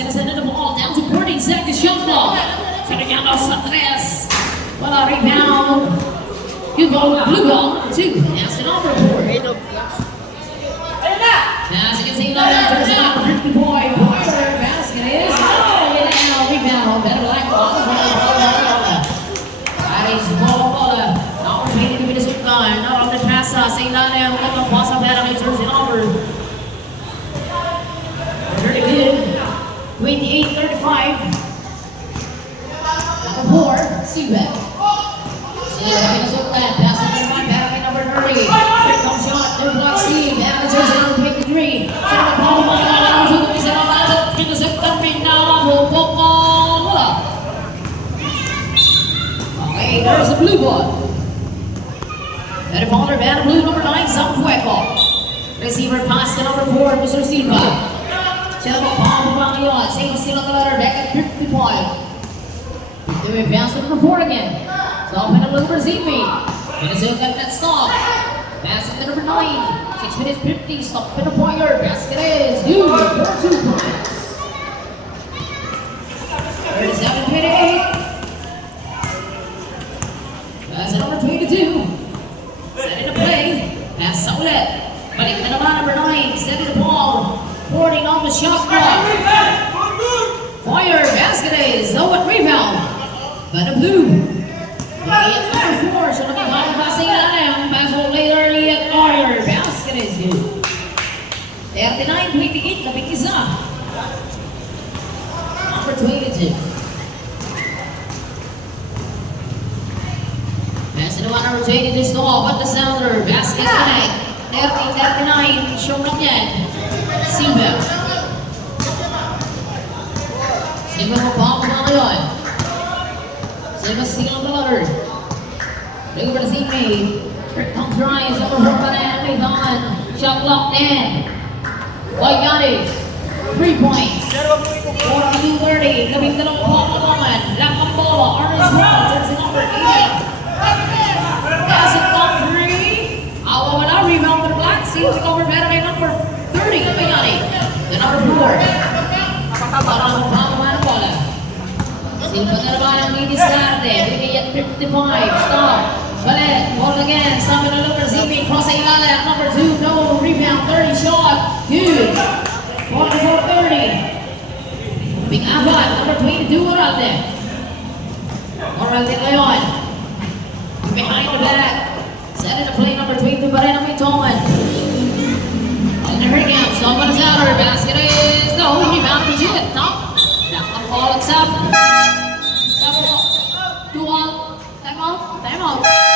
Sinasend the ball down to 40 seconds. Shot clock. Pinagyan off sa tres. Wala rebound. Good ball, blue ball, number 2. Pass it over. Pass against the line. Turns it out for 50 point. Pointer. Basket is. Oh, rebound. Better like ball. Aris ball. Opportunity to win his own gun. Now on the pass sa ilalim. Magandang pass ang pera kay Turns it over. 30 mid. 28-35. Number 4, Seabeck. Seabeck in his own gun. Pass it to one. Pera kay number 30. Here comes shot. No block Steve. Pera kay Turns it over. 23. Sa mga pao mga number 2. Isa na malat. Pinasok kami na mabukong. Wala. Okay, there's the blue ball. Better folder, better blue, number 9, Sam Fueco. Receiver pass to number 4, Mr. Silva. Siya na magpapababa ngayon. Same steal on the letter, back at 50 point. Doing pass to number 4 again. Stop and a little for Zimi. Minnesota that stop. Pass to number 9. 6 minutes 50, stop and a pointer. Basket is good for 2 points. 37-28. Pass to number 22. Set in the play. Pass sa ulit. Balik na naman number 9. Setting the ball. Boarding on the shot clock. Fire. Basket is. No one rebound. But a blue. At number 4. So nakakawang passing na lang. Pass will later at Fire. Basket is good. 39-28. Labing isa. Number 22. Pass it to number 20 to stall, but the sounder, basket connect. 39, shown up yan. Seabeck. Seabeck magpapagawa ngayon. Seabeck steal on the letter. Looking for the teammate. Here comes Ryan, number 4 pa na yan, Don. Shot clock 10. White got it. 3 points. 42-30. Labing dalawang pagpapagawan. Lock ang bola. Ernest Brown, turns it number 8. Pass it on 3. Wala rebound to the black. Seals it over better by number 30. Mayani. The number 4. Parang magpapagawa ng bola. Silva na naman ang Midiscarte. Bigay at 55. Stop. Balik. Ball again. Sabi na number Zimi. Cross sa ilalim. Number 2. No rebound. 30 shot. Good. Ball to 430. Big apat. Number 22. Oralde. Oralde ngayon. Behind the back. Set in the play number 22 pa rin ang may Toman. And there he comes. Someone is out. Her basket is no. Rebound for Jit. Top. Now ang ball accept. 2 out. Time out. Time out.